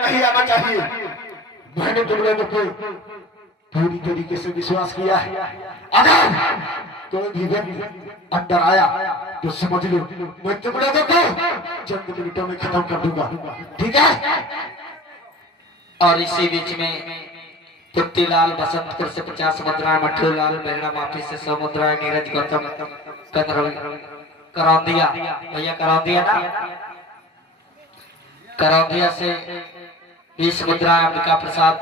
नहीं आना चाहिए। मैंने तुम लोगों को पूरी तरीके से विश्वास किया है। अगर कोई भी व्यक्ति अंदर आया तो समझ लो मैं तुम लोगों को चंद मिनटों में खत्म कर दूंगा, ठीक है? और इसी बीच में तृप्तिलाल बसंतपुर से 50 मुद्रा, मठूलाल बेगड़ा माफी से 100 मुद्रा, नीरज गौतम करौंदिया भैया करौंदिया ना करौंदिया से 20 मुद्रा, अंबिका प्रसाद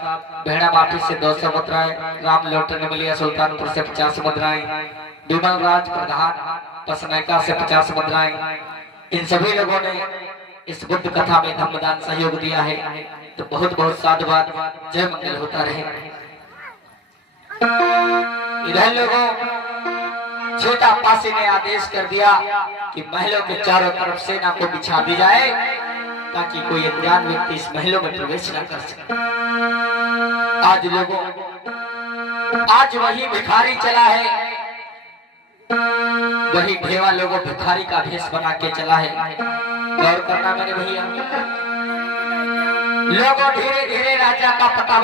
बेहड़ा माफी से 200 मुद्राएं, राम लोटन मिलिया सुल्तानपुर से 50 मुद्राएं, विमल राज प्रधान पसनैका से 50 मुद्राएं। इन सभी लोगों ने इस बुद्ध कथा में धर्मदान सहयोग दिया है, तो बहुत बहुत साधुवाद। जय मंगल होता रहे। इधर लोगों छोटा पासी ने आदेश कर दिया कि महलों के चारों तरफ सेना को बिछा दी जाए ताकि कोई अनजान व्यक्ति इस महलों में प्रवेश न कर सके। आज वही भिखारी चला है, वही ढेवा लोगों भिखारी का भेष बना के चला है। गौर करना मेरे भैया, लोगों धीरे धीरे राजा का पता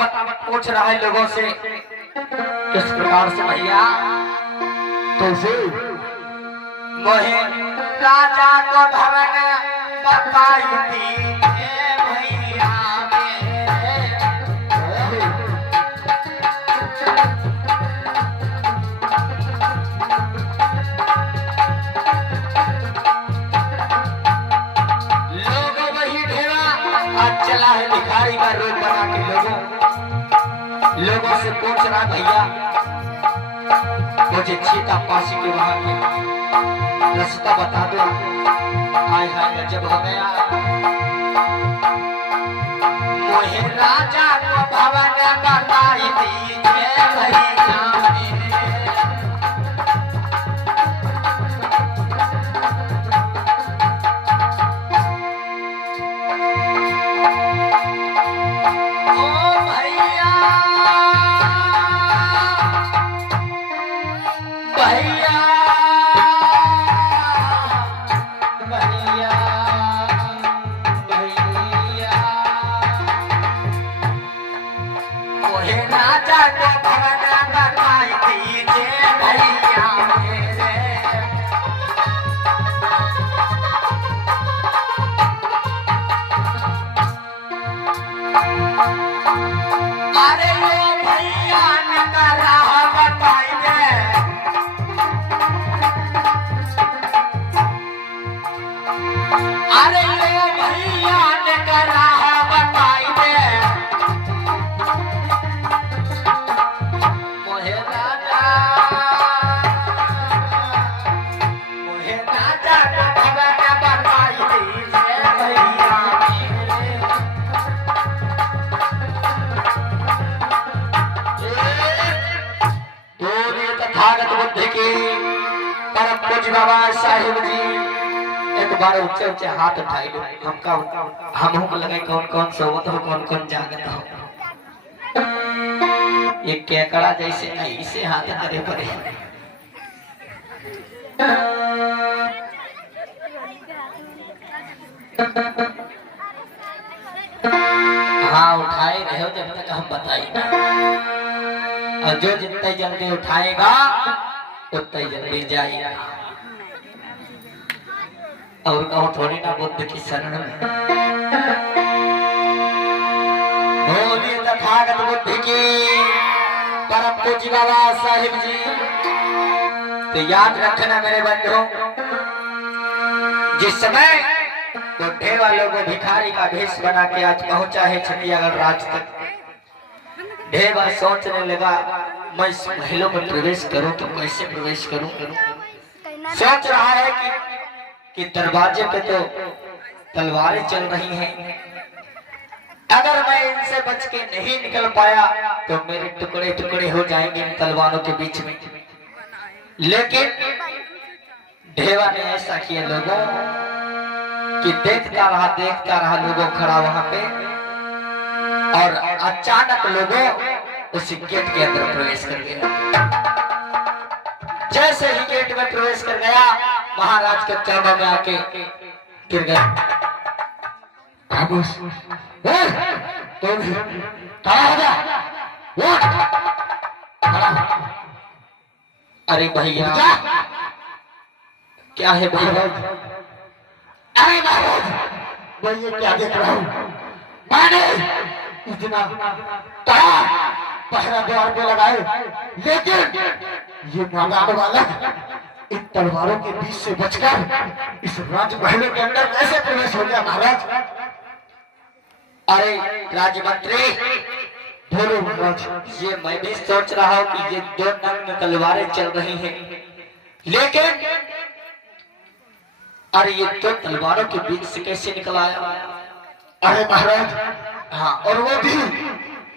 पूछ रहा है लोगों से, किस प्रकार से भैया? कैसे? मोहे राजा को भवन बताई थी भैया चला है भिखारी का रूप बना के लोगों से पूछ रहा भैया मुझे छीता पासी के वहां के रास्ता बता दो। हाय हाय गजब हो गया। मोहे राजा को भवन बताई दीजिए भैया बाबा साहिब जी एक बार ऊंचे ऊंचे हाथ उठाई लो। हम को लगे कौन कौन सोवत हो, कौन कौन जागत हो। ये केकड़ा जैसे ऐसे हाथ करे पड़े। हाँ उठाए रहे हो जब तक हम बताएंगे, और जो जितने जल्दी उठाएगा उतना जल्दी जाएगा। और कहो थोड़ी ना बुद्ध की शरण में। बोलिए तथागत बुद्ध की परम पूज्य बाबा साहिब जी। तो याद रखना मेरे बंधुओं, जिस समय तो ढेवा लोगों भिखारी का भेष बना के आज पहुंचा है छत्तीसगढ़ राज तक, ढेवा सोचने लगा मैं इस महलों में प्रवेश करूं तो कैसे प्रवेश करूं। सोच रहा है कि दरवाजे पे तो तलवारें चल रही हैं, अगर मैं इनसे बच के नहीं निकल पाया तो मेरे टुकड़े टुकड़े हो जाएंगे इन तलवारों के बीच में। लेकिन ढेवा ने ऐसा किया लोगों कि देखता रहा लोगों खड़ा वहां पे, और अचानक लोगों उस गेट के अंदर प्रवेश कर गया। जैसे ही गेट में प्रवेश कर गया महाराज के चरणों में आके गिर गया। तो भी खड़ा हो जा, उठ, खड़ा हो। अरे भैया जा। क्या है भैया? अरे महाराज, मैं ये क्या देख रहा हूँ? मैंने इतना कड़ा पहरा द्वार पे लगाए, लेकिन ये मैदान वाला इन तलवारों के बीच से बचकर इस राजमहल के अंदर कैसे प्रवेश हो गया महाराज? अरे राजमंत्री, बोलो महाराज। ये मैं भी सोच रहा हूँ कि ये दो नग्न तलवारें चल रही हैं, लेकिन अरे ये दो तलवारों के बीच से कैसे निकल आया? अरे महाराज, हाँ, और वो भी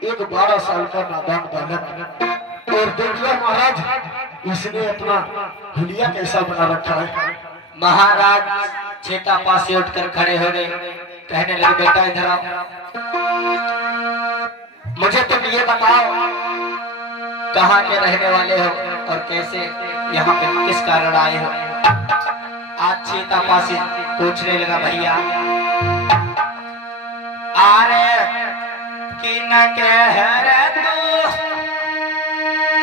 एक 12 साल का नादान बालक। और देखिए महाराज, इसने अपना हुलिया कैसा बना रखा है। महाराज चेता पास से उठकर खड़े हो गए, कहने लगे बेटा इधर आओ, मुझे तुम ये बताओ कहाँ के रहने वाले हो और कैसे यहाँ पे किस कारण आए हो? आज चेता पास पूछने लगा भैया, अरे कि न कह रे तू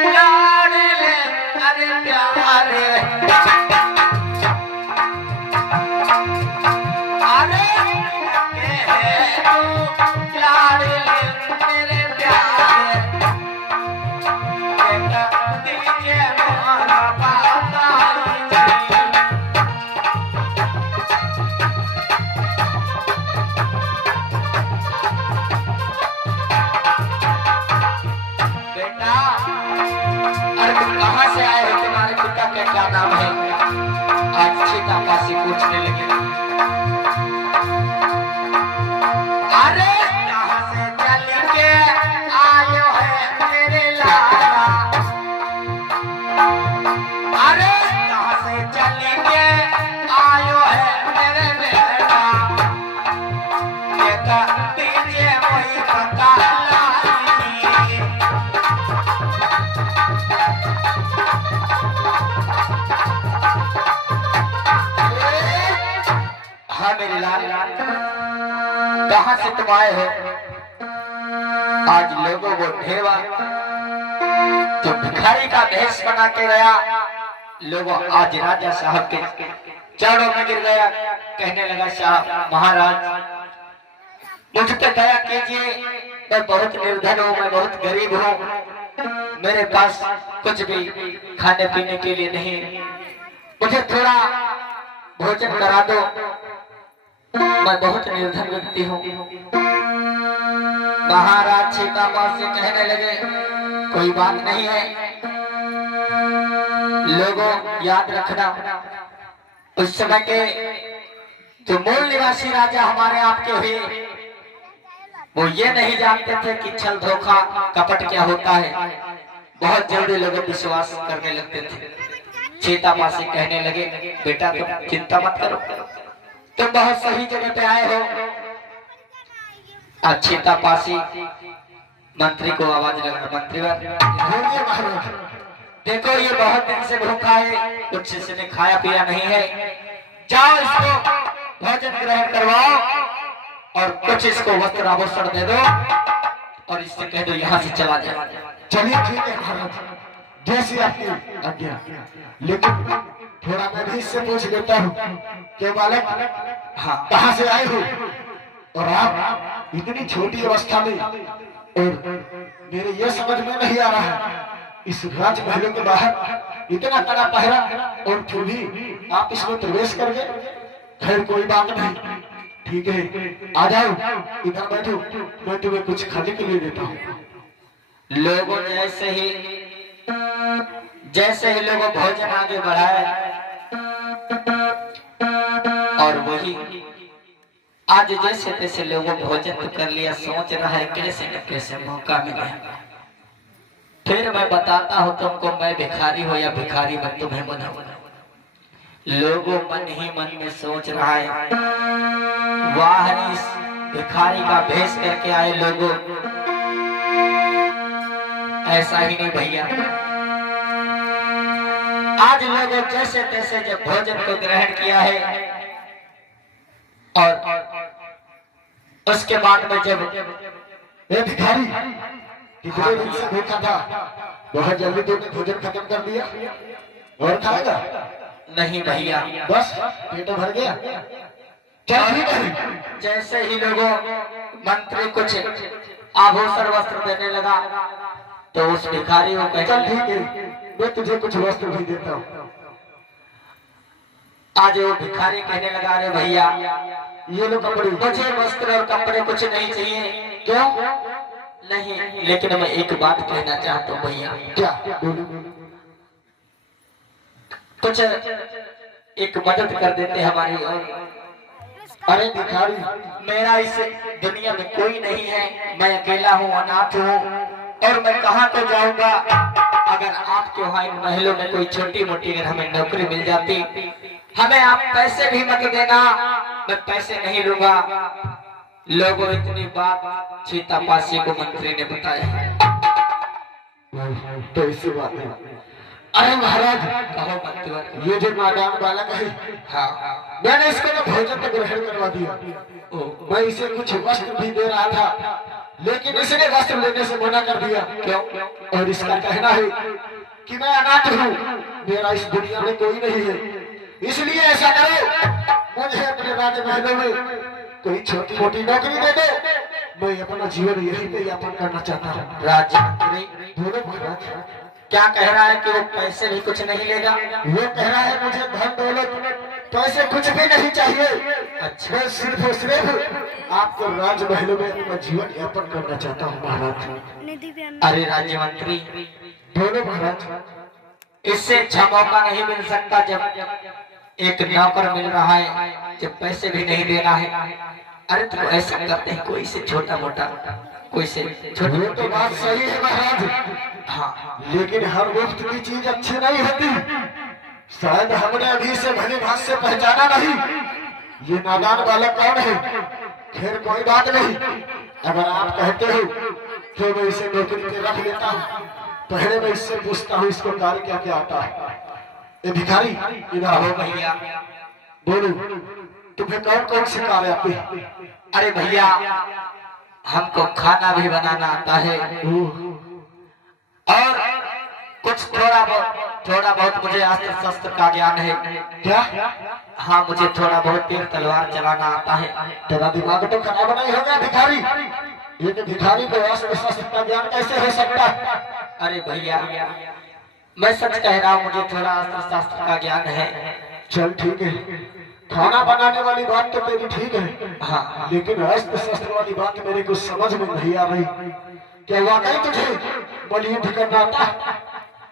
लाडले, अरे प्यारे, अरे कह तू लाडले मेरे प्यारे, बेटा दीजिए मोरा बाता। कहाँ से आए हो? तुम्हारे पिता का क्या नाम है? आज सीता पासी पूछने लगे, अरे कहाँ से चल के आयो है मेरे लाला, अरे कहाँ से चल के आयो है मेरे बेटा, बेटा दीजिए वही पता लाई। हाँ मेरे लाल, कहाँ से तुम आए हो? आज लोगों को ढेवा जो भिखारी का भेष बना के गया, लोगों आज राजा साहब के चरणों में गिर गया, कहने लगा साहब महाराज मुझ पे दया कीजिए, मैं बहुत निर्धन हूँ, मैं बहुत गरीब हूँ, मेरे पास कुछ भी खाने पीने के लिए नहीं, मुझे थोड़ा भोजन करा दो, मैं बहुत निर्धन व्यक्ति हूँ। महाराज सीतापाल से कहने लगे कोई बात नहीं है, लोगों याद रखना उस समय के जो मूल निवासी राजा हमारे आपके हुए, वो ये नहीं जानते थे कि छल धोखा कपट क्या होता है, बहुत जल्दी लोग विश्वास करने लगते थे। सीतापाल से कहने लगे बेटा तुम चिंता मत करो, तुम बहुत सही जगह पे आए हो। आज सीतापासी मंत्री को आवाज लगा, मंत्री देखो ये बहुत दिन से भूखा है, कुछ इसने खाया पिया नहीं है, जाओ इसको भोजन ग्रहण करवाओ और कुछ इसको वस्त्र आभूषण दे दो और इससे कह दो यहाँ से चला जाए। चलिए ठीक है महाराज, जैसी आपकी आज्ञा। लेकिन थोड़ा मैं भी इससे पूछ लेता हूँ कि बालक हाँ कहाँ से आए हो और आप इतनी छोटी अवस्था में, और मेरे ये समझ में नहीं आ रहा है इस राजमहल के बाहर इतना कड़ा पहरा और फिर भी आप इसमें प्रवेश कर गए। खैर कोई बात नहीं, ठीक है आ जाओ इधर बैठो, मैं तुम्हें कुछ खाने के लिए देता हूँ। लोगों जैसे ही लोगों भोजन आगे बढ़ाया और वही आज जैसे तैसे लोगों भोजन तो कर लिया, सोच रहा है कैसे न कैसे मौका मिले फिर मैं बताता हूँ तुमको मैं भिखारी हो या भिखारी मैं तुम्हें बनाऊं। लोगों मन ही मन में सोच रहा है वाह इस भिखारी का भेष करके आए लोगों, ऐसा ही नहीं भैया, आज लोगों जैसे तैसे जब भोजन को ग्रहण किया है और उसके बाद में जब ए भिखारी, कितने दिन से भूखा था, बहुत जल्दी तुमने भोजन खत्म कर दिया और खाएगा? नहीं भैया, बस पेट भर गया? चल ठीक है। जैसे ही लोगों मंत्री कुछ आभूषण वस्त्र देने लगा तो उस भिखारी को चल कहने ठीक है, मैं तुझे कुछ वस्त्र भी देता हूँ। आज वो भिखारी कहने लगा, अरे भैया ये लो कपड़े। मुझे वस्त्र और कपड़े कुछ नहीं चाहिए। क्यों? नहीं, लेकिन मैं एक बात कहना चाहता हूँ भैया। क्या? बोलो। कुछ एक मदद कर देते हमारी। और अरे भिखारी, मेरा इस दुनिया में कोई नहीं है, मैं अकेला हूँ, अनाथ हूँ, और मैं कहाँ को जाऊंगा। अगर आपके वहाँ इन महलों में कोई छोटी मोटी अगर हमें नौकरी मिल जाती, हमें आप पैसे भी मत देना, मैं पैसे नहीं लूंगा। लोगों इतनी बात सीतापासी को मंत्री ने बताया। तो इसी बात है। अरे महाराज, कहो मंत्री। ये जो नादान बालक है, हाँ, मैंने इसको तो भोजन तो ग्रहण करवा दिया, मैं इसे कुछ वस्त्र भी दे रहा था, लेकिन इसने वस्त्र लेने से मना कर दिया। क्यों? और इसका कहना है कि मैं अनाथ हूँ, मेरा इस दुनिया में कोई नहीं है, इसलिए ऐसा करो, मुझे अपने राजमहलों में कोई छोटी मोटी नौकरी दे दो, मैं अपना जीवन यही पे यापन करना चाहता हूँ। राजमंत्री बोलो महाराज। क्या कह रहा है कि वो पैसे भी कुछ नहीं लेगा? वो कह रहा है मुझे धन दौलत पैसे कुछ भी नहीं चाहिए, अच्छा, मैं सिर्फ और सिर्फ आपको राजमहलों में अपना जीवन यापन करना चाहता हूँ महाराज। अरे राज्य मंत्री, बोलो महाराज। इससे अच्छा मौका नहीं मिल सकता जब एक नौकर मिल रहा है, जब पैसे भी नहीं देना है। अरे तो ऐसा करते हैं, कोई से छोटा मोटा, कोई से छोटा। वो तो बात सही है महाराज, हाँ, लेकिन हर वक्त की चीज अच्छी नहीं होती। शायद हमने अभी से भली भात से पहचाना नहीं ये नादान बालक कौन है। खैर कोई बात नहीं, अगर आप कहते हो तो मैं इसे नौकरी पे रख लेता हूँ। पहले मैं इससे पूछता हूँ इसको कार्य क्या क्या आता है। ए भिखारी, इधर हो आओ। भैया। बोलो, तुम्हें कौन कौन से कार्य आते हैं? अरे भैया, हमको खाना भी बनाना आता है, और कुछ थोड़ा बहुत मुझे अस्त्र शस्त्र का ज्ञान है। क्या? हाँ, मुझे थोड़ा बहुत तीर तलवार चलाना आता है। तेरा दिमाग तो खराब नहीं हो गया भिखारी? ये कि भिखारी को अस्त्र शस्त्र का ज्ञान कैसे हो सकता है? अरे भैया, मैं सच कह रहा हूँ, मुझे थोड़ा अस्त्र शस्त्र का ज्ञान है। चल ठीक है, खाना बनाने वाली बात तो तेरी ठीक है, हाँ, लेकिन अस्त्र शस्त्र वाली बात मेरे को समझ में नहीं आ रही। क्या वाकई तुझे बलयुद्ध करना आता है?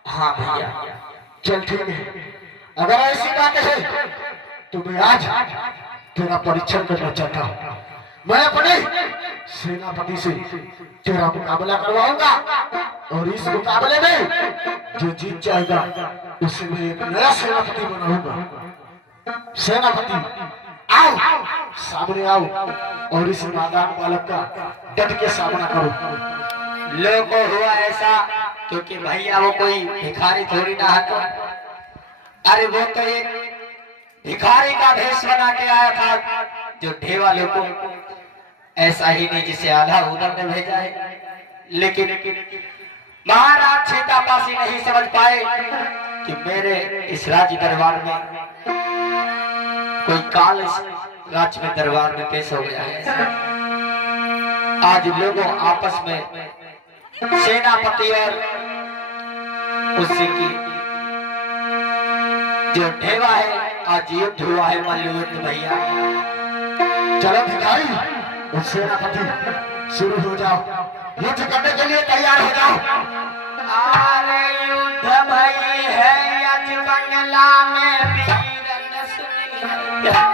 हाँ भैया। चल ठीक है, अगर ऐसी बात है तो मैं आज तेरा परीक्षण करना चाहता हूँ। मैं अपने सेनापति से तेरा मुकाबला करवाऊंगा, और इस मुकाबले में जो जीत जाएगा उसे मैं एक नया सेनापति बनाऊंगा। सेनापति आओ, सामने आओ, और इस नादान बालक का डट के सामना करो। लोगों को हुआ ऐसा, क्योंकि भैया वो कोई भिखारी थोड़ी ना है। अरे वो तो एक भिखारी का भेष बना के आया था, जो ढेवा लोगों को ऐसा ही नहीं जिसे आधा उधर ने भेजा है। लेकिन महाराज सीतापासी नहीं समझ पाए कि मेरे इस राज्य दरबार में कोई काल इस राज्य में दरबार में पेश हो गया है। आज लोगों आपस में सेनापति और उससे की जो ढेवा है, आज युद्ध हुआ है, मल्लयुद्ध भैया। चलो भिखारी और सेनापति शुरू हो जाओ, युद्ध करने के लिए तैयार हो जाओ। अरे युद्ध भई है आज बंगला में, वीर न सुनी है।